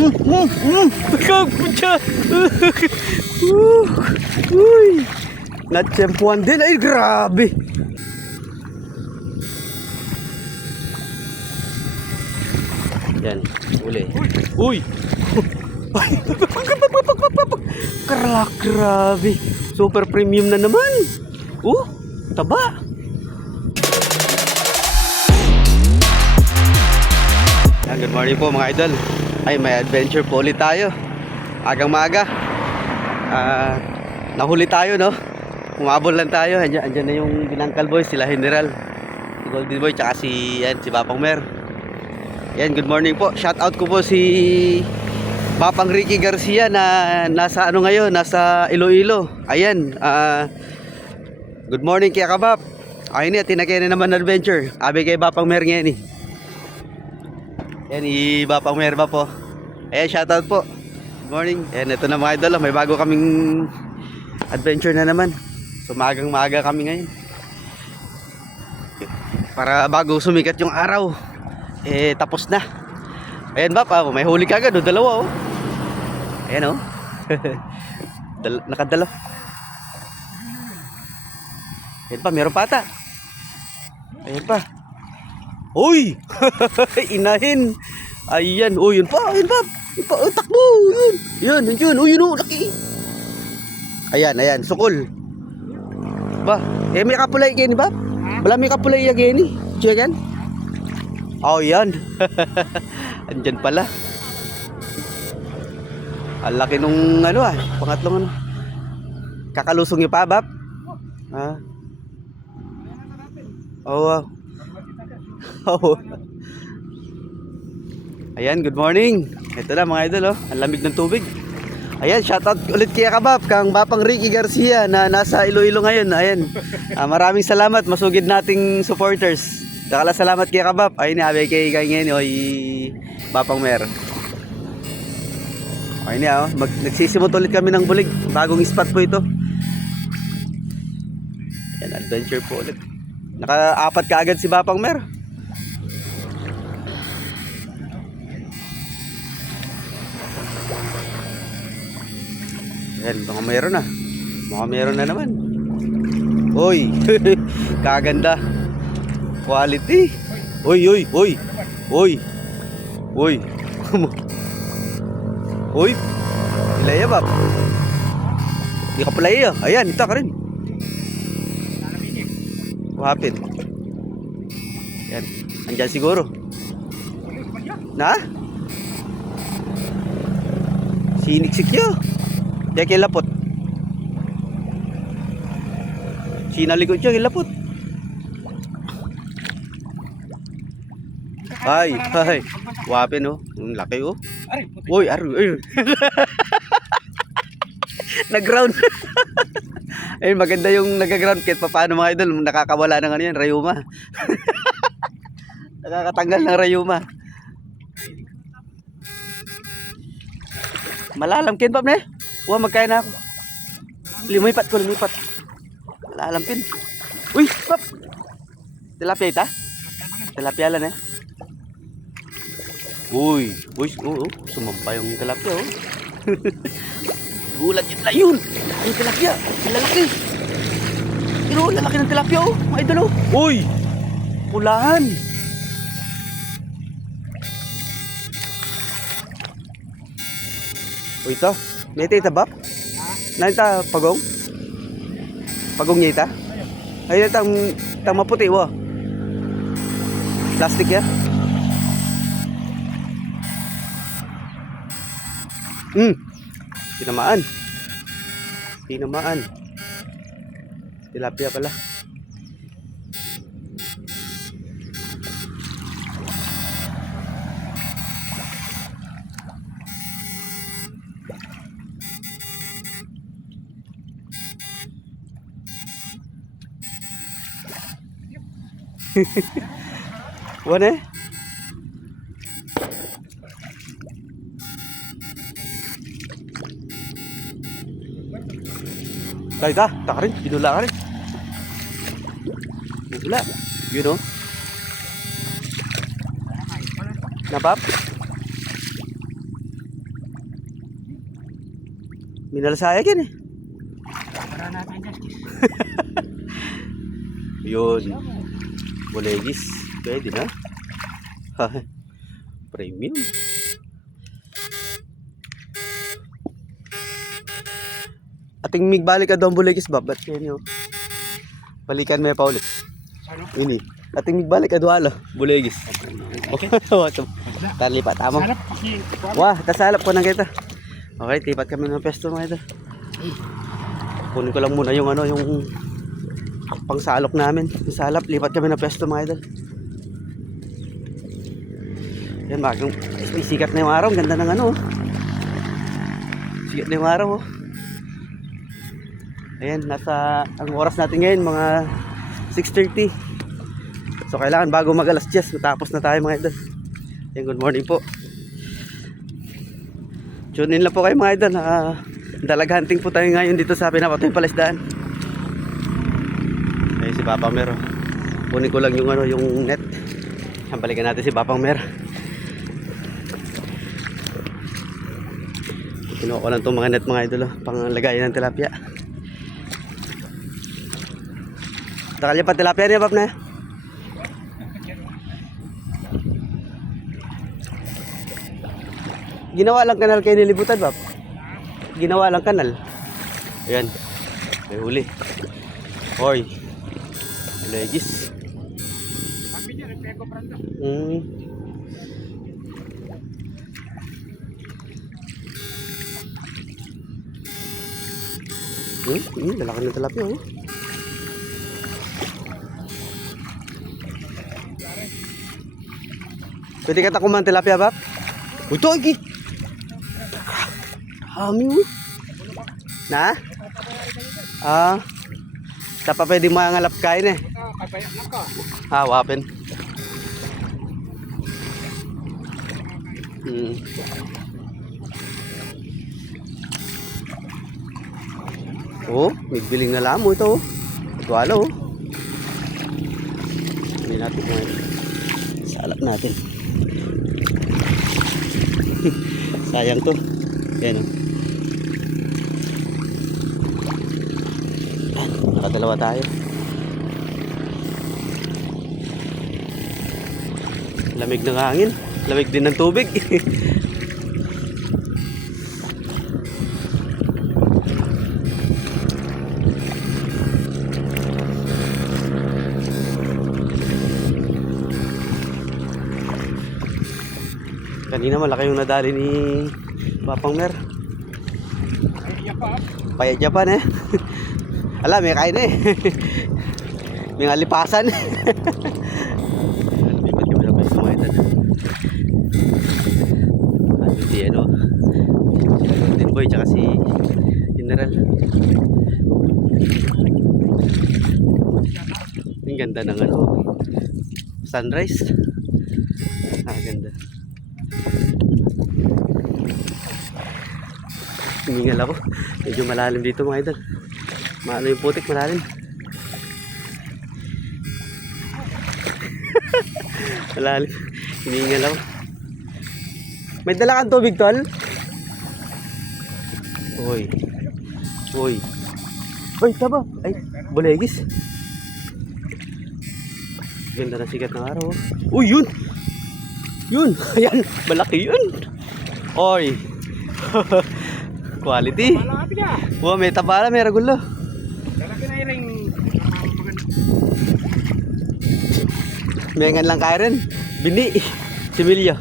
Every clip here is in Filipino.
Ikaw po dyan. Uy. Natsempuan din. Ay, grabe. Yan. Uli. Uy. Karlak, grabe. Super premium na naman. Taba. Good morning po mga idol. Ay, may adventure po ulit tayo. Agang maaga. Nahuli tayo, no? Umabol lang tayo. Andyan na yung Binangkal Boys, sila General, si Golden Boy, tsaka si Bapang Mer. Yan, good morning po. Shout out ko po si Bapang Ricky Garcia na nasa ano ngayon, nasa Iloilo. Ayan, good morning kaya kabap. Ayun, tinakay na naman adventure. Abi kay Bapang Mer ngayon eh. Yan, Bapang Mer ba po. Ayan, shout out po. Good morning. Ayan, ito na mga idol. May bago kaming adventure na naman. So maagang-maaga kami ngayon. Para bago sumikat yung araw, tapos na. Ayan ba, may huli ka agad, dalawa Ayan nakadalaw. Ayan pa, meron pa ata. Ayan pa. Uy! Inahin. Ayan, yun pa. Takbo, yun. Yun, laki. Ayan, sukol. Ba, may kapulay gini ba? Wala may kapulay gini. Chicken? Yan. Andyan pala. Ang laki nung pangatlong kakalusong yung pa, Bap? Ayan, good morning. Ito na mga idol, ang lamig ng tubig. Ayan, shoutout ulit kay Kabab, kang Bapang Ricky Garcia na nasa Iloilo ngayon. Ayan, maraming salamat, masugid nating supporters. Dakala salamat kay Kabab. Ayun, abay kay ngayon, Bapang Mer. Ayun nagsisimot ulit kami ng bulig. Bagong spot po ito. Ayan, adventure po ulit. Naka-apat ka agad si Bapang Mer. Ayan, baka meron na naman. Uy, kaganda. Quality. Uy. Ilaya ba? Hindi ka pala iya. Ayan, ito ka rin. Wapin. Ayan, andyan siguro. Na? Siniksik yun. Diya kilapot. Sinalikot siya kilapot. Ay. Wapin ang laki Uy, aroy. Nag-ground. Ayun, maganda yung nag-ground kahit paano mga idol. Nakakawala ng yan, rayuma. Nakakatanggal ng rayuma. Malalampin pa ne? Magkaya na ako. Lumipat. Malalampin. Uy, pap. Tilapia ita? Tilapia lang Uy, sumampa yung tilapia Gulat yun. Yung tilapia, lalaki. Pero lalaki ng tilapia mga idol Uy, pulahan. Uy, ito. Naita Bap? Naita pagong? Pagong niya ita? Ay, tang maputi Plastic ya? Tinamaan. Tilapia pala. Wane? Tay ta rin, binula ka rin. Binula. You know? Nabab? Minalasaya yan eh. Para natin justice. Yun. Bulegis. Pwede na. Premium. Ating migbalik ka doon bulegis ba? Ba't yun yun? Balikan may paulit. Ano? Ini. Ating migbalik ka doon bulegis. Talipat. Tama. Sarap kasi. Wah, tasalap ko na kita. Okay, tipat kami ng pesto mga ito. Kunin ko lang muna yung ano, yung pangsalok namin. Yung salap, lipat kami ng pesto mga ito. Yan, bagong sikat na yung araw. Ganda ng ano. Sikat na yung araw. Oh. Ayan, ang oras natin ngayon, mga 6:30. So, kailangan bago mag alas 10, matapos na tayo mga idol. Ayan, good morning po. Tune in lang po kayo mga idol. Dalag hunting po tayo ngayon dito sa Pinapatoy Palisdaan. Ayan si Papang Mer. Kunin ko lang yung ano, yung net. Balikan natin si Papang Mer. Kinuha ko lang itong mga net mga idol, panglagayan ng tilapia. Nakalya pa tilapia niya, Pap na. Ginawa lang kanal kayo nilibutan, Pap. Ginawa lang kanal. Ayan. May huli. Hoy. Legis. Lalaki ng tilapia, oh. Pwede ka takuman tilapia, Pap? Ito, Igi. Hami mo. Na? Sa pa pwede mangalap kain eh. Wapin. Oh, nagbiling na lamo ito. Tuwalo. Hindi natin kung salap natin. Sayang to. Yan o. Nakadalawa tayo. Lamig ng hangin. Lamig din ng tubig. Kanina malaki yung nadali ni Papang Mer. Payat Japan eh. Alam, may kain eh. May alipasan. Lipat kami na pwesto mga itan. Si ano, si Golden Boy tsaka si General. Ang ganda ng ano, sunrise. Ganda. Hiningal ako. Medyo malalim dito mga idol. Maano yung putik, malalim. Malalim. Hiningal ako. May dala kang tubig, tol? Uy. Uy. Uy, taba. Ay, bulegis. Ganda na sikat ng araw. Uy, yun. Yun. Ayan. Malaki yun. Uy. Quality. Wow, may tabala, may ragulo. May ngan lang kaya rin. Bini. Similya.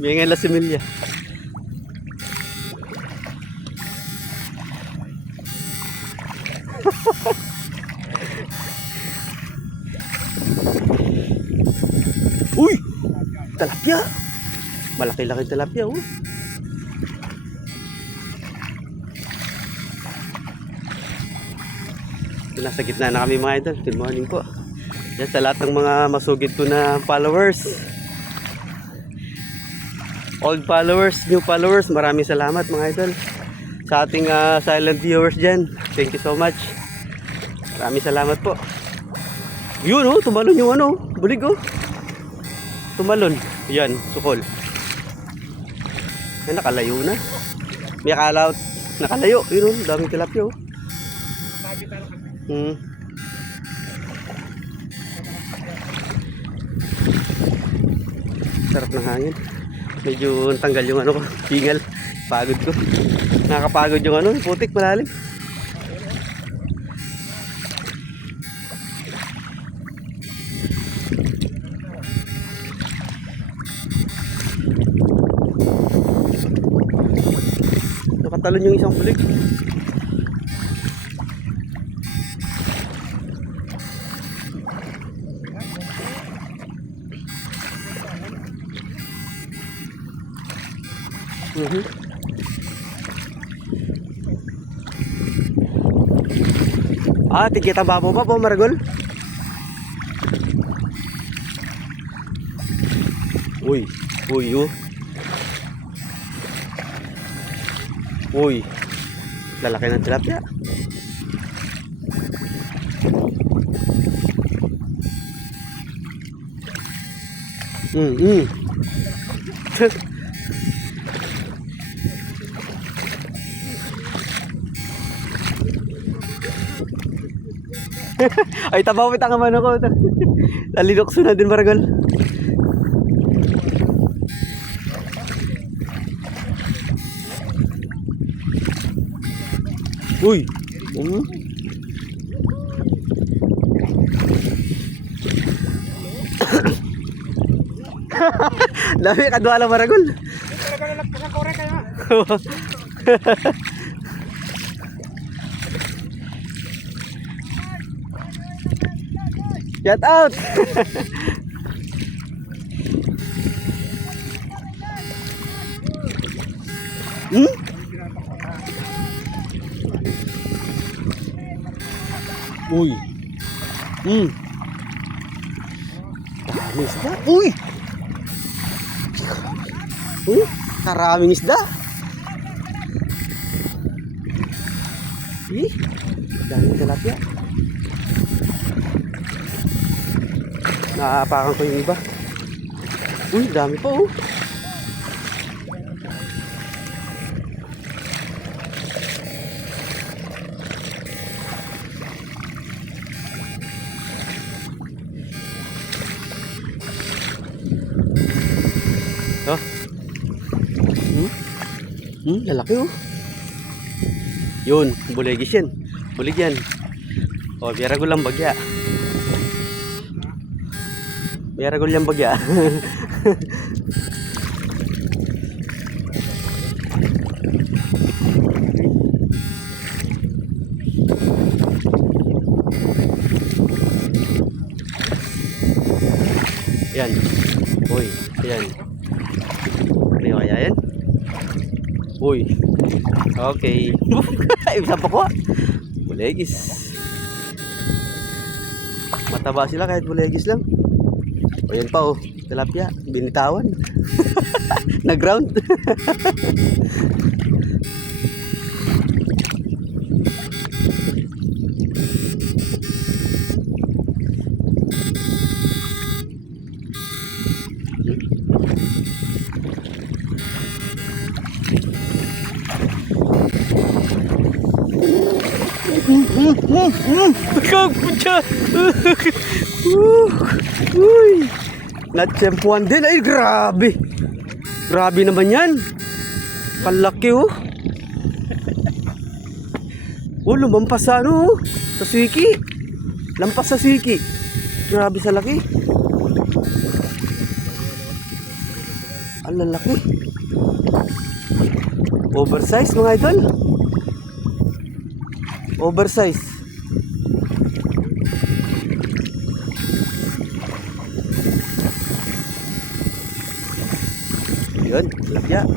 May ngan lang similya. Uy! Talapia! Malaki-laki tilapia, oh. Nasa gitna na kami mga idol. Good morning po. Yan sa lahat ng mga masugid ko na followers. Old followers, new followers. Maraming salamat mga idol. Sa ating silent viewers dyan. Thank you so much. Maraming salamat po. Yun, oh. Tumalon yung ano. Bulig, oh. Tumalon. Yan, sukol. Ay, nakalayo na. May akala, nakalayo. Yun, daming tilapia. Oh. Sabi tayo kami. Hmm. Sarap ng hangin. Medyo tanggal yung ano ko, tingal. Pagod ko. Nakakapagod yung ano, putik malalim. Nakatalon yung isang bulig. Mhm. Ah, tikita babaw pa po, Margol. Uy, uy, oh. Uy, lalaki ng tilapia. Mm. Ay, tabawit ang amano ko. Lalinokso na din, Maragol. Uy. Dami kadwala, Maragol. Talaga nalagpas ang kore kaya. Shout out. Hmm? Uy. Karaming isda. Uy. Karaming isda. Daming tilapia. Naapakan ko yung iba. Uy, dami pa oh. Oh. Lalaki oh. Yun, bulegis yan. Bulig yan. Oh, biyara ko lang bagya. Biyara ko lang bagya. Yan. Uy, yan. Ano kaya yan? Uy. Okay. Ibsa pa ko. Bulegis. Mataba sila kahit bulegis lang. O yan pa oh. Tilapia. Binitawan. Nag-ground. Pagkakutsa. Uy. Natsempuan din. Ay, grabe. Grabe naman yan. Kalaki oh. Oh, lumampas sa ano oh. Sa siki. Lampas sa siki. Grabe sa laki. Ang lalaki. Oversize mga idol. Oversize. Yun, tilapia.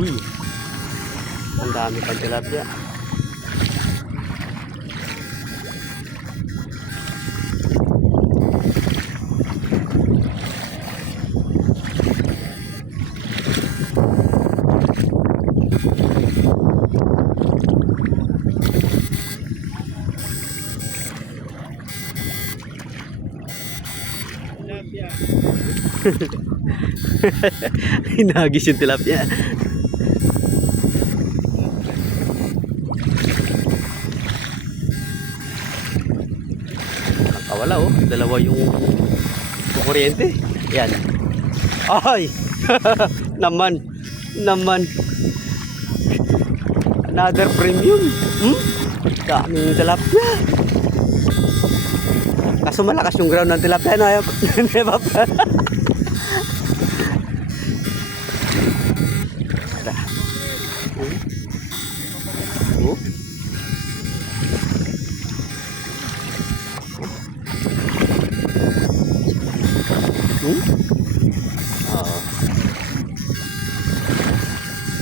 Uy. Dami pang tilapia. Tilapia. Hinagis yung tilapia. Nakawala oh. Dalawa yung kuryente. Yan. Ay! Naman. Naman. Another premium. Daming tilapia. Kaso malakas yung ground ng tilapia. Ano ayaw? Diba pa?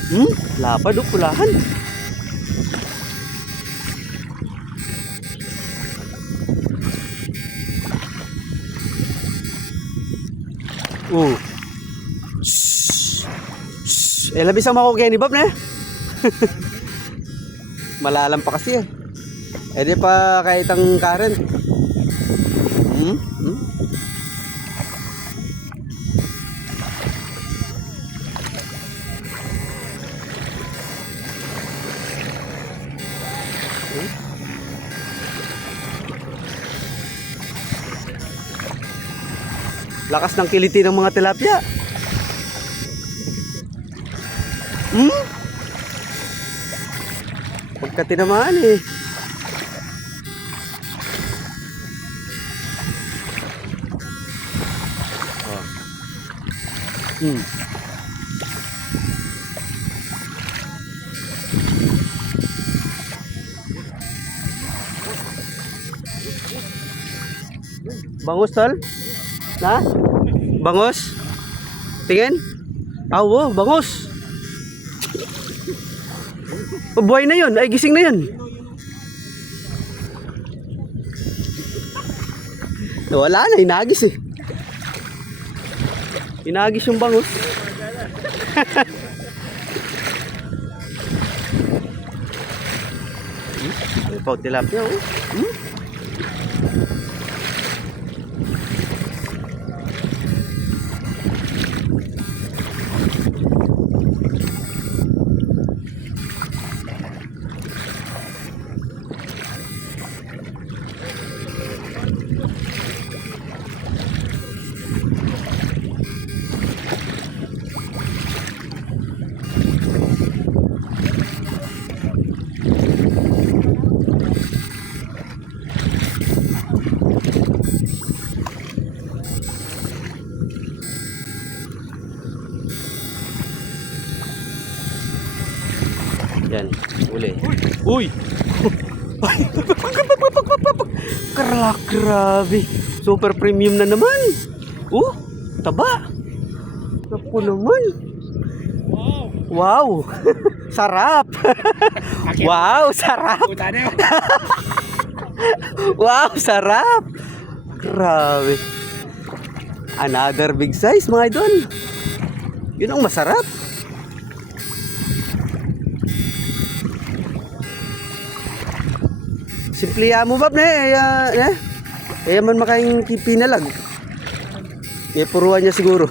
Oh. Lapad o pulahan. Shhh. Shhh. Labis ang makukuha ni Bob na. Malalam pa kasi eh. Di pa kahit ang current. Lakas ng kiliti ng mga tilapia. Pagka tinamaan eh. Bangus tol? Na? Bangus? Tingin? Wow, bangus. Buhay na yun, ay gising na yun. Wala na, inagis eh. Inagis yung bangus. May paut tilapia oh. Yan, uli. Uy! Grabe. Super premium na naman. Taba. Naku naman. Wow. Sarap. Wow, sarap. Wow, sarap. Grabe. Another big size mga idol. Yun ang masarap. Simpliya mo bab na man makaing pinalag. Puruan niya siguro.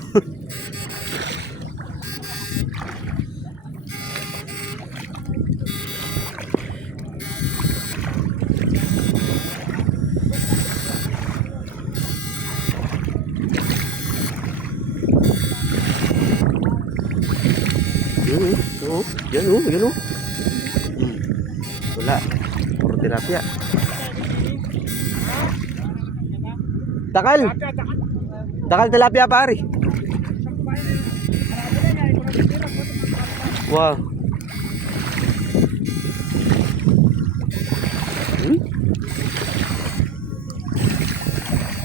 Yan. Wala. Puro tilapia. Takal tilapia pare. Wow.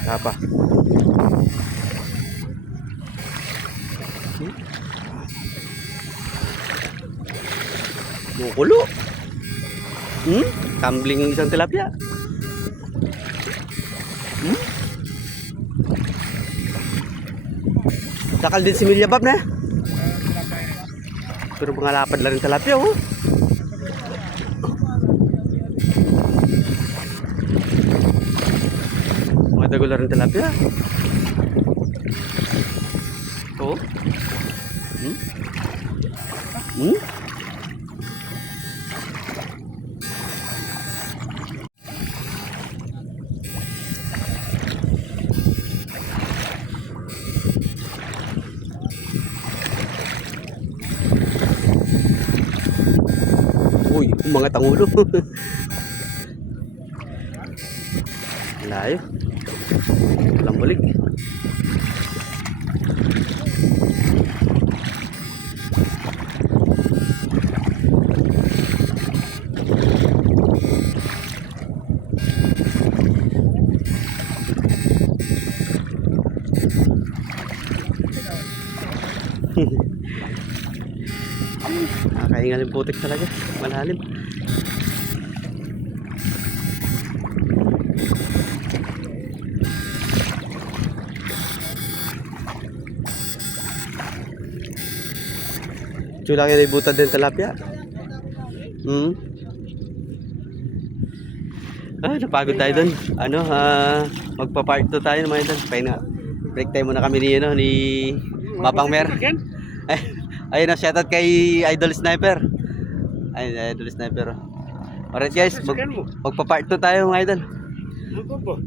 Apa? Kumukulo. Tumbling yung isang tilapia. Sakal din si Milya Bab na. Pero mga lapad lang rin tilapia, oh. Mga dagol lang rin tilapia. Oh. Uy, mga tangulo. Layo. Walang balik. Nakahingal yung putik talaga. Malalim. Chula kayo ibutan din tilapia. Napagod tayo doon. Magpa-part 2 tayo naman doon. Pahinga. Break time muna kami ni Mapang Mer. Ayun na, shoutout kay Idol Sniper. Ayun, Idol Sniper. Alright guys, magpa-part 2 tayo mga idol. Ano po?